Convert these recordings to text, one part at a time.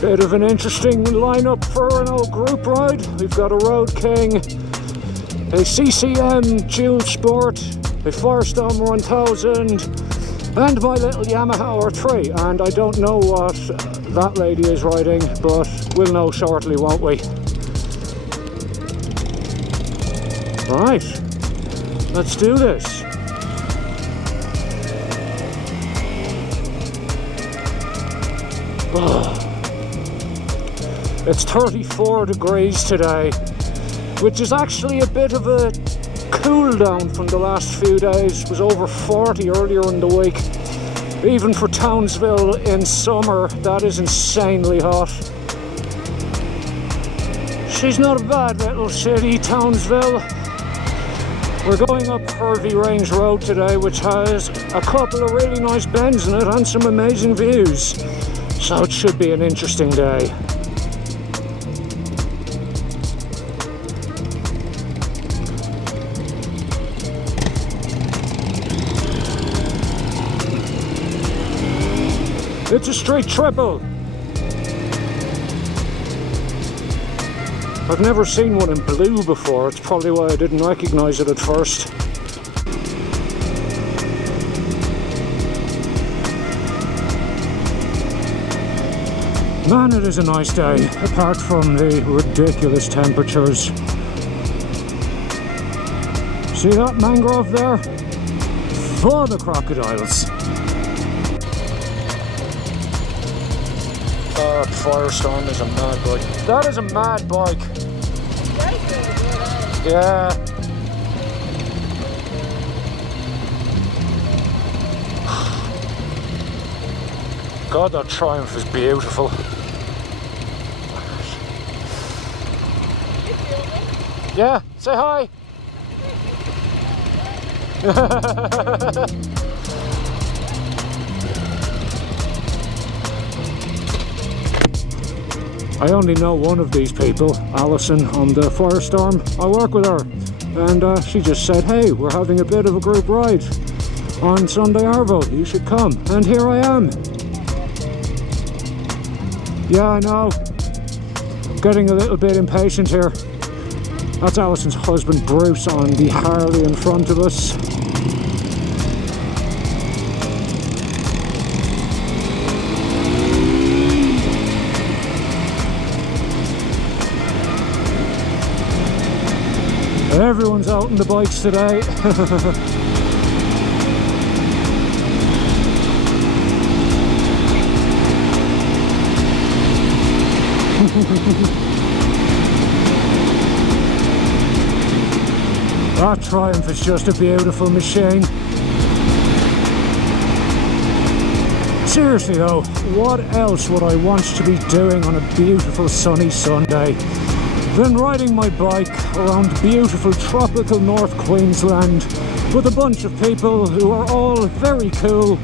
Bit of an interesting lineup for an old group ride. We've got a Road King, a CCM Dual Sport, a Firestorm 1000, and my little Yamaha R3. And I don't know what that lady is riding, but we'll know shortly, won't we? Right, let's do this. It's 34 degrees today, which is actually a bit of a cool down from the last few days. It was over 40 earlier in the week. Even for Townsville in summer, that is insanely hot. She's not a bad little city, Townsville. We're going up Hervey Range Road today, which has a couple of really nice bends in it and some amazing views. So it should be an interesting day. It's a straight triple. I've never seen one in blue before. It's probably why I didn't recognize it at first. Man, it is a nice day, apart from the ridiculous temperatures. See that mangrove there? Full of crocodiles. That Firestorm is a mad bike. That is a mad bike. Yeah. God, that Triumph is beautiful. Yeah, say hi. I only know one of these people, Alison, on the Firestorm. I work with her, and she just said, hey, we're having a bit of a group ride on Sunday Arvo, you should come. And here I am. Yeah, I know. Getting a little bit impatient here. That's Alison's husband, Bruce, on the Harley in front of us. Everyone's out on the bikes today. That Triumph is just a beautiful machine. Seriously though, what else would I want to be doing on a beautiful sunny Sunday than riding my bike around beautiful tropical North Queensland with a bunch of people who are all very cool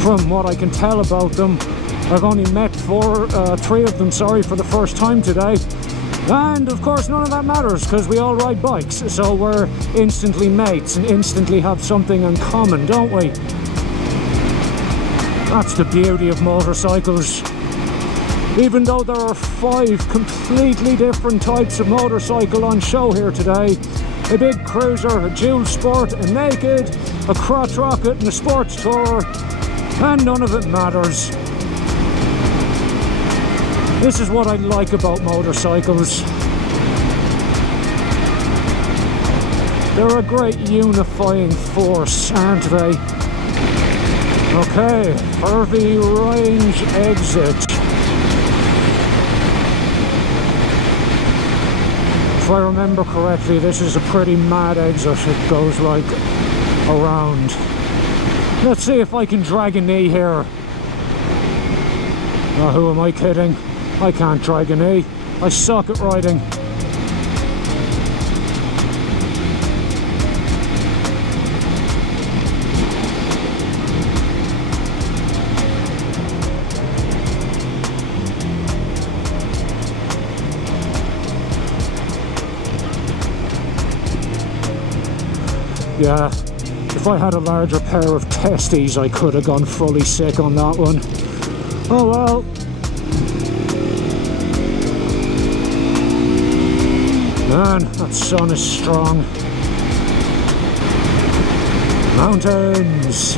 from what I can tell about them. I've only met three of them, for the first time today. And of course none of that matters because we all ride bikes, so we're instantly mates and instantly have something in common, don't we? That's the beauty of motorcycles. Even though there are 5 completely different types of motorcycle on show here today, a big cruiser, a dual sport, a naked, a crotch rocket and a sports tourer, and none of it matters. This is what I like about motorcycles. They're a great unifying force, aren't they? Okay, Hervey Range exit. If I remember correctly, this is a pretty mad exit. It goes like around. Let's see if I can drag a knee here. Oh, who am I kidding? I can't drag a knee. I suck at riding. Yeah, if I had a larger pair of testes, I could have gone fully sick on that one. Oh well. Man, that sun is strong. Mountains.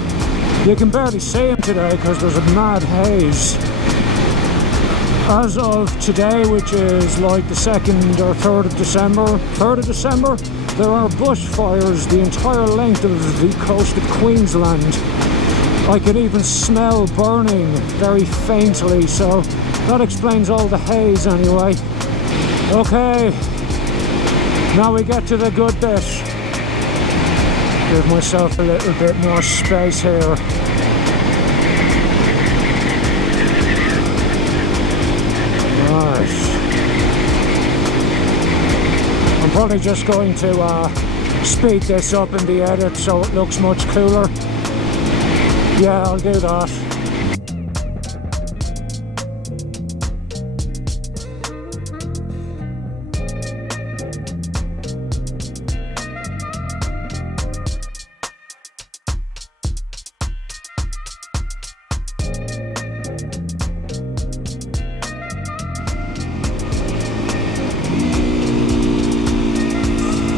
You can barely see them today because there's a mad haze. As of today, which is like the 2nd or 3rd of December, 3rd of December, there are bushfires the entire length of the coast of Queensland. I can even smell burning very faintly, so that explains all the haze anyway. Okay, now we get to the good bit. Give myself a little bit more space here. Right. I'm probably just going to speed this up in the edit so it looks much cooler. Yeah, I'll do that.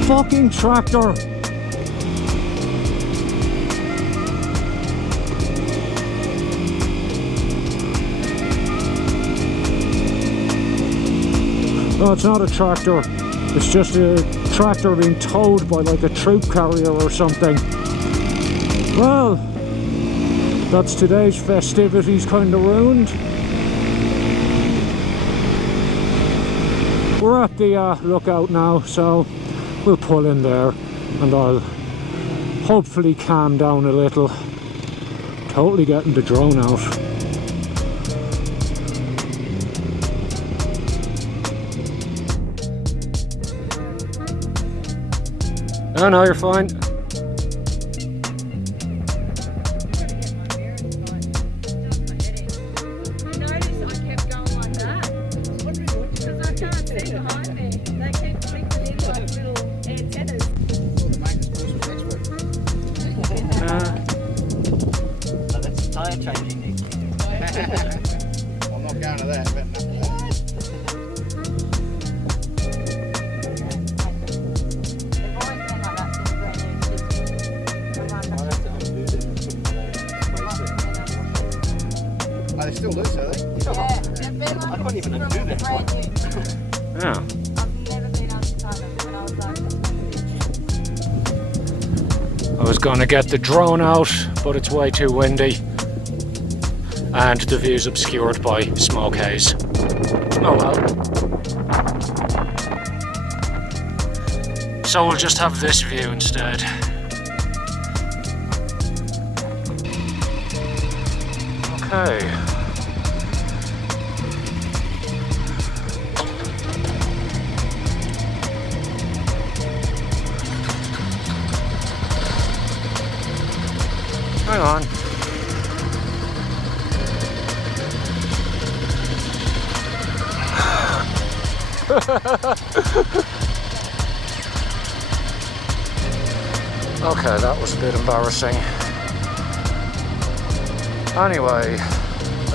Fucking tractor! No, it's not a tractor. It's just a tractor being towed by like a troop carrier or something. Well, that's today's festivities kind of ruined. We're at the lookout now, so we'll pull in there and I'll hopefully calm down a little. Totally getting the drone out. Oh no, you're fine. I'm not going to that, but they still loose, are they? Yeah, I couldn't even undo that. Yeah. I've never been able to find them when I was like, I was gonna get the drone out, but it's way too windy. And the view's obscured by smoke haze. Oh well. So we'll just have this view instead. Okay. Hang on. Okay, that was a bit embarrassing. Anyway,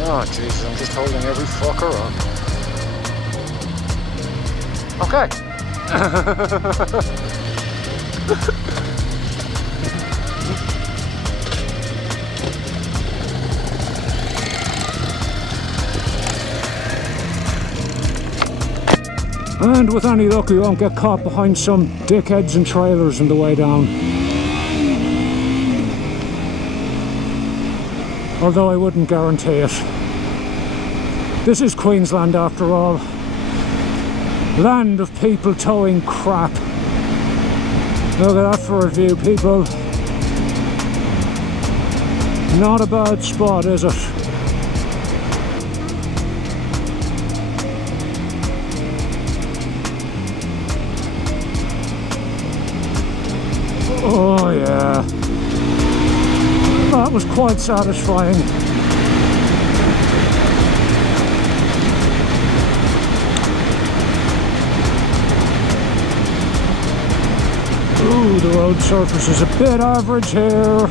oh Jesus, I'm just holding every fucker up. Okay. And with any luck, we won't get caught behind some dickheads and trailers on the way down. Although I wouldn't guarantee it. This is Queensland after all. Land of people towing crap. Look at that for a view, people. Not a bad spot, is it? Oh yeah, that was quite satisfying. Ooh, the road surface is a bit average here.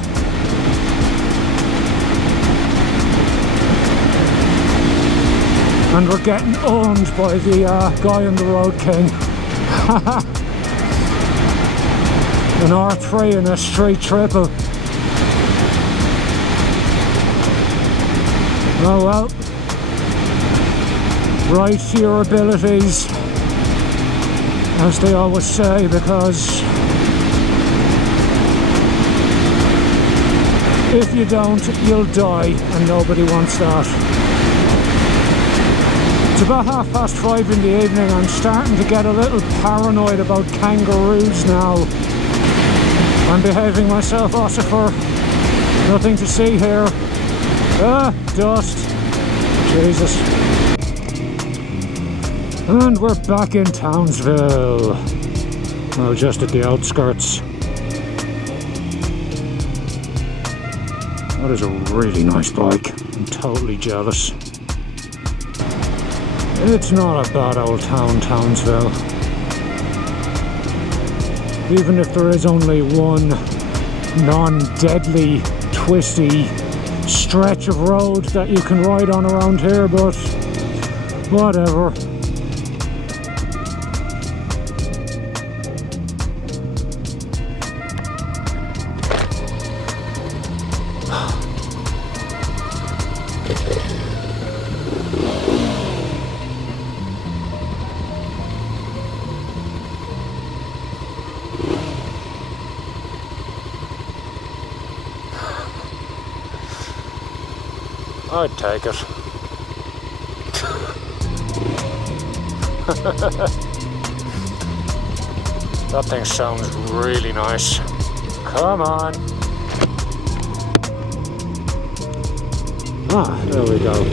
And we're getting owned by the guy in the Road King. An R3 and a straight triple. Oh well. Right to your abilities, as they always say, because if you don't, you'll die, and nobody wants that. It's about 5:30 in the evening. I'm starting to get a little paranoid about kangaroos now. I'm behaving myself, Ossifer. Nothing to see here. Ah, dust. Jesus. And we're back in Townsville. Well, just at the outskirts. That is a really nice bike. I'm totally jealous. It's not a bad old town, Townsville. Even if there is only one non-deadly, twisty stretch of road that you can ride on around here, but whatever. I'd take it. That thing sounds really nice. Come on. Ah, there we go.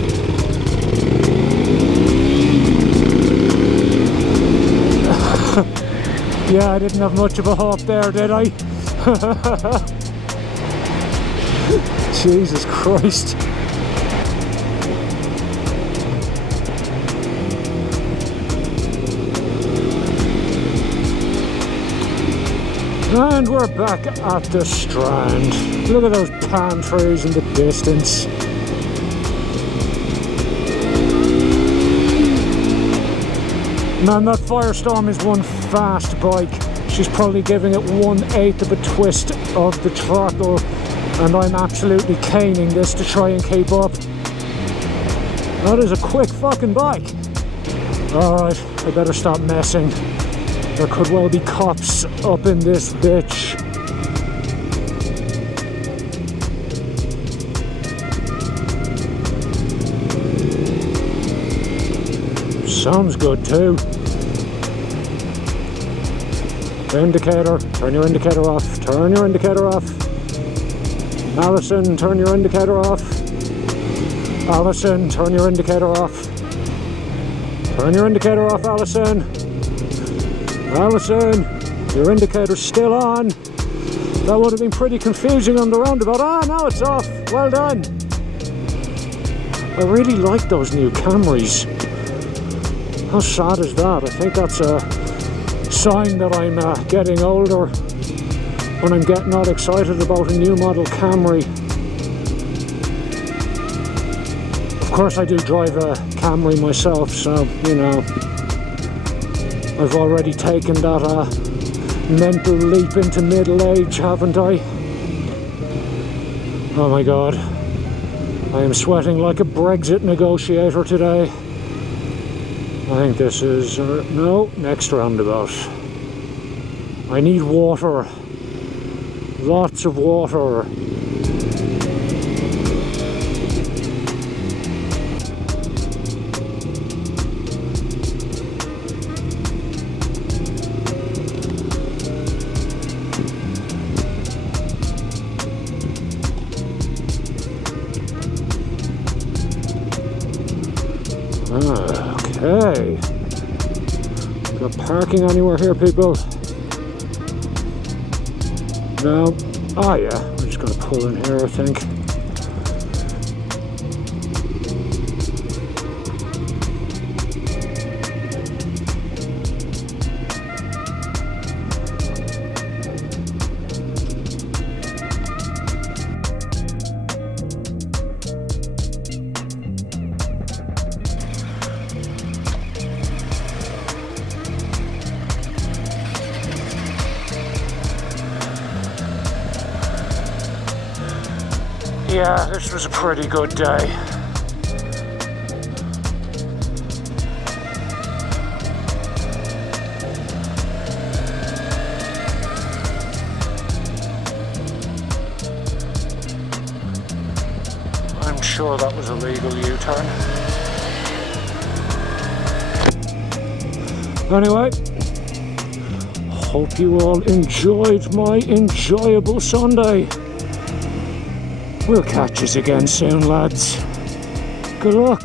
Yeah, I didn't have much of a hope there, did I? Jesus Christ. And we're back at the Strand. Look at those palm trees in the distance. Man, that Firestorm is one fast bike. She's probably giving it 1/8 of a twist of the throttle, and I'm absolutely caning this to try and keep up. That is a quick fucking bike. Alright, I better stop messing. There could well be cops up in this bitch. Sounds good too. Indicator, turn your indicator off, turn your indicator off. Alison, turn your indicator off. Alison, turn your indicator off. Turn your indicator off, Alison. Alison, your indicator's still on. That would have been pretty confusing on the roundabout. Ah, now it's off. Well done. I really like those new Camrys. How sad is that? I think that's a sign that I'm getting older when I'm getting all excited about a new model Camry. Of course I do drive a Camry myself, so, you know, I've already taken that mental leap into middle age, haven't I? Oh my god. I am sweating like a Brexit negotiator today. I think this is... no, next roundabout. I need water. Lots of water. Okay. Got parking anywhere here, people? No. Oh yeah, we're just gonna pull in here, I think. Yeah, this was a pretty good day. I'm sure that was a legal U-turn. Anyway, hope you all enjoyed my enjoyable Sunday. We'll catch us again soon, lads. Good luck.